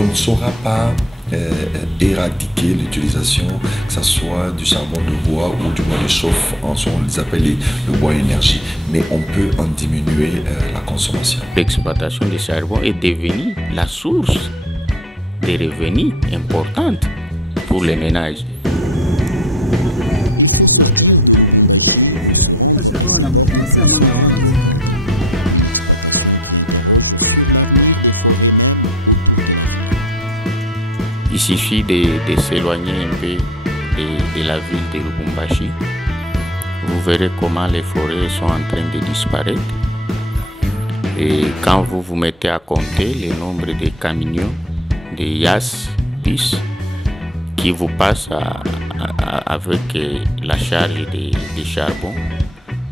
on ne saura pas éradiquer l'utilisation, que ce soit du charbon de bois ou du bois de chauffe, on les appelle le bois énergie, mais on peut en diminuer la consommation. L'exploitation du charbon est devenue la source de revenus importante pour les ménages. Il faut sortir de Lubumbashi ou se rendre à ses portes pour s'en rendre compte. Une exploitation qui interroge sur l'avenir des forêts même autour de la ville. Il suffit de s'éloigner un peu de la ville de Lubumbashi. Vous verrez comment les forêts sont en train de disparaître. Et quand vous vous mettez à compter le nombre de camions, de YAS, bus, qui vous passent avec la charge de charbon,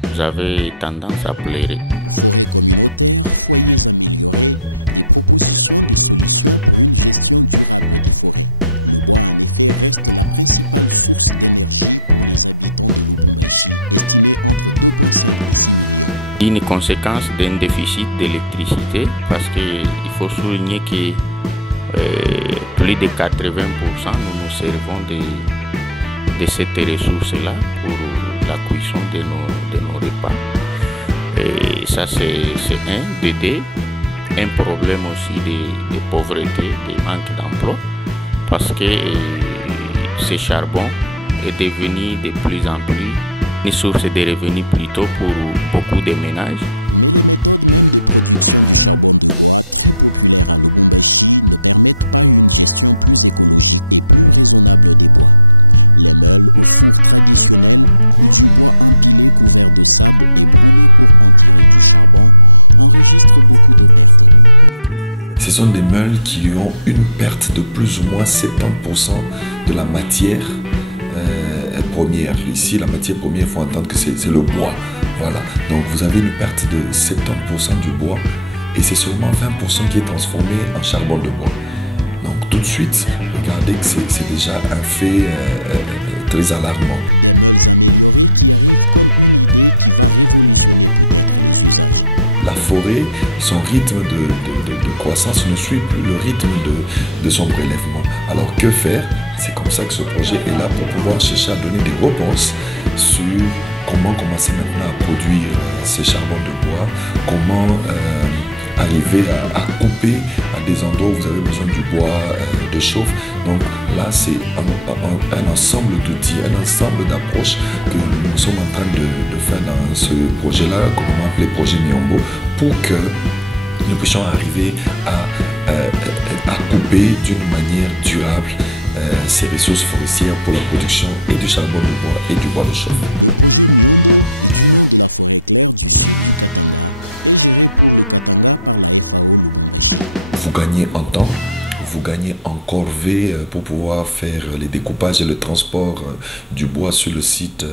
vous avez tendance à pleurer. Forêts communautaires, foyers améliorés, des propositions de solutions pour une gestion durable des forêts. Le bois, en effet, reste la principale source d'énergie pour les habitants de Lubumbashi, estimé entre 2,5 et 6 millions. Une conséquence d'un déficit d'électricité, parce qu'il faut souligner que plus de 80% nous nous servons de cette ressource-là pour la cuisson de nos repas. Et ça, c'est un problème aussi de pauvreté, de manque d'emploi, parce que ce charbon est devenu de plus en plus une source de revenus plutôt pour beaucoup de ménages. Mais les méthodes même de production du charbon de bois, très populaires à Lubumbashi, ne permettent pas une gestion plus écologique et plus raisonnable des bois. Les meules ou fours traditionnels, du bois empilé couvert de sable et brûlé pour en tirer du charbon, enregistrent beaucoup de pertes. Ce sont des meules qui ont une perte de plus ou moins 70% de la matière première. Ici, la matière première, il faut entendre que c'est le bois. Voilà. Donc vous avez une perte de 70% du bois et c'est seulement 20% qui est transformé en charbon de bois. Donc tout de suite, regardez que c'est déjà un fait très alarmant. Des meules améliorées qui arrivent comme une idée qui va révolutionner peut-être les usages. La forêt, son rythme de croissance ne suit plus le rythme de son prélèvement. Alors que faire? C'est comme ça que ce projet est là pour pouvoir chercher à donner des réponses sur comment commencer maintenant à produire ces charbons de bois, comment arriver à couper à des endroits où vous avez besoin du bois de chauffe. Donc là, c'est un ensemble d'outils, un ensemble d'approches que nous sommes en train de faire dans ce projet-là, qu'on va appeler projet Miombo, pour que nous puissions arriver à couper d'une manière durable ces ressources forestières pour la production et du charbon de bois et du bois de chauffe. Le projet Miombo, du nom de la forêt claire du sud du Katanga, est géré pour le Katanga par la FAO Lubumbashi. Vous gagnez en temps, vous gagnez en corvée pour pouvoir faire les découpages et le transport du bois sur le site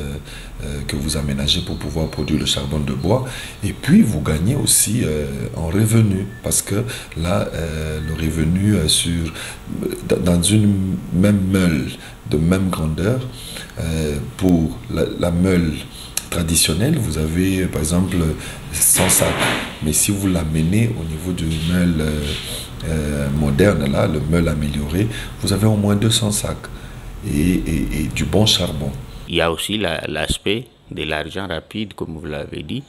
que vous aménagez pour pouvoir produire le charbon de bois. Et puis vous gagnez aussi en revenu, parce que là, le revenu dans une même meule de même grandeur, pour la meule traditionnelle, vous avez par exemple 100 sacs. Mais si vous l'amenez au niveau du meule moderne, là, le meule amélioré, vous avez au moins 200 sacs et du bon charbon. Il y a aussi l'aspect de l'argent rapide, comme vous l'avez dit.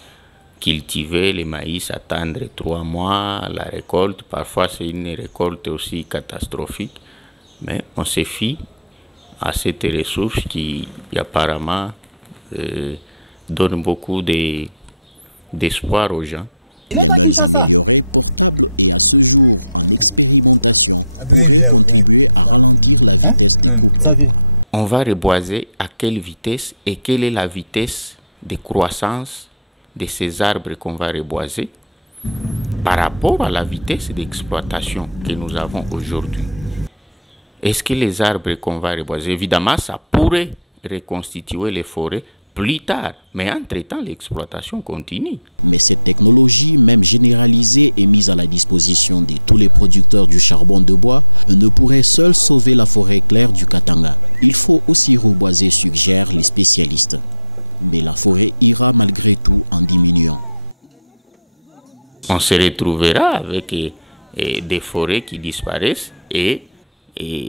Cultiver les maïs, attendre 3 mois, la récolte. Parfois, c'est une récolte aussi catastrophique. Mais on se fie à cette ressource qui apparemment donne beaucoup d'espoir aux gens. Les meules améliorées, portables et à ce jour en expérimentation, pourraient contribuer à ralentir la vitesse des coupes de bois. On va reboiser à quelle vitesse et quelle est la vitesse de croissance de ces arbres qu'on va reboiser par rapport à la vitesse d'exploitation que nous avons aujourd'hui. Est-ce que les arbres qu'on va reboiser, évidemment, ça pourrait reconstituer les forêts plus tard, mais entre-temps, l'exploitation continue. Mais cette technologie, même généralisée et mise à la disposition de tous les producteurs du charbon de bois, ne pourrait seule sauver la forêt claire du Katanga. Il faut aussi reboiser, suggèrent les spécialistes. Mais la forêt ira malgré tout en diminuant. On se retrouvera avec des forêts qui disparaissent Et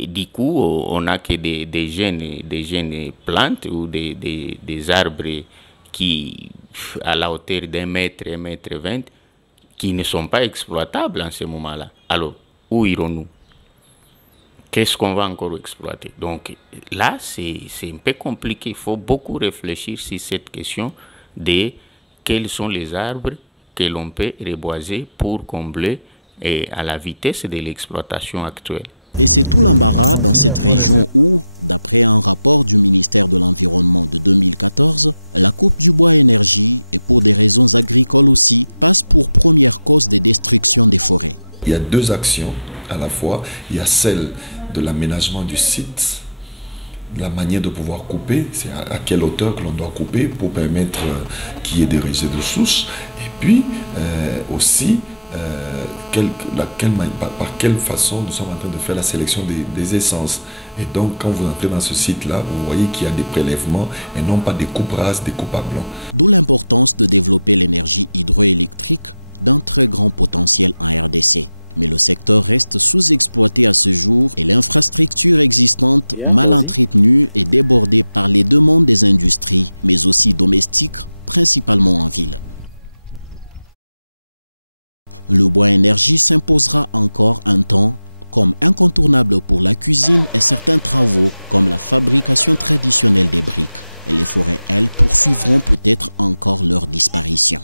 du coup, on n'a que des jeunes plantes ou des arbres qui, à la hauteur d'1 mètre, 1,20 mètre, qui ne sont pas exploitables en ce moment-là. Alors, où irons-nous? Qu'est-ce qu'on va encore exploiter? Donc là, c'est un peu compliqué. Il faut beaucoup réfléchir sur cette question de quels sont les arbres que l'on peut reboiser pour combler à la vitesse de l'exploitation actuelle. Et c'est tout l'embarras dans cette région où, d'après un rapport du ministère de l'Environnement de 2014, la coupe du bois énergie, et pour des raisons agricoles aussi, passe pour première cause de destruction des forêts. Il y a 2 actions à la fois. Il y a celle de l'aménagement du site, la manière de pouvoir couper, c'est à quelle hauteur que l'on doit couper pour permettre qu'il y ait des rejets de souche. Et puis aussi, par quelle façon nous sommes en train de faire la sélection des essences. Et donc, quand vous entrez dans ce site-là, vous voyez qu'il y a des prélèvements et non pas des coupes rases, des coupes à blanc. D'où l'importance de développer l'énergie hydroélectrique d'un très grand potentiel en RDC. Mais le secteur reste sous-exploité à ce jour et l'infrastructure existante, mal entretenue et débordée par les demandes des industries, mais aussi domestiques, principalement en ville. Le bois énergie s'imposera encore un temps comme incontournable pour la cuisine et certains travaux comme la fabrication traditionnelle des briques. Et les forêts, elles, poursuivront peut-être encore leur disparition.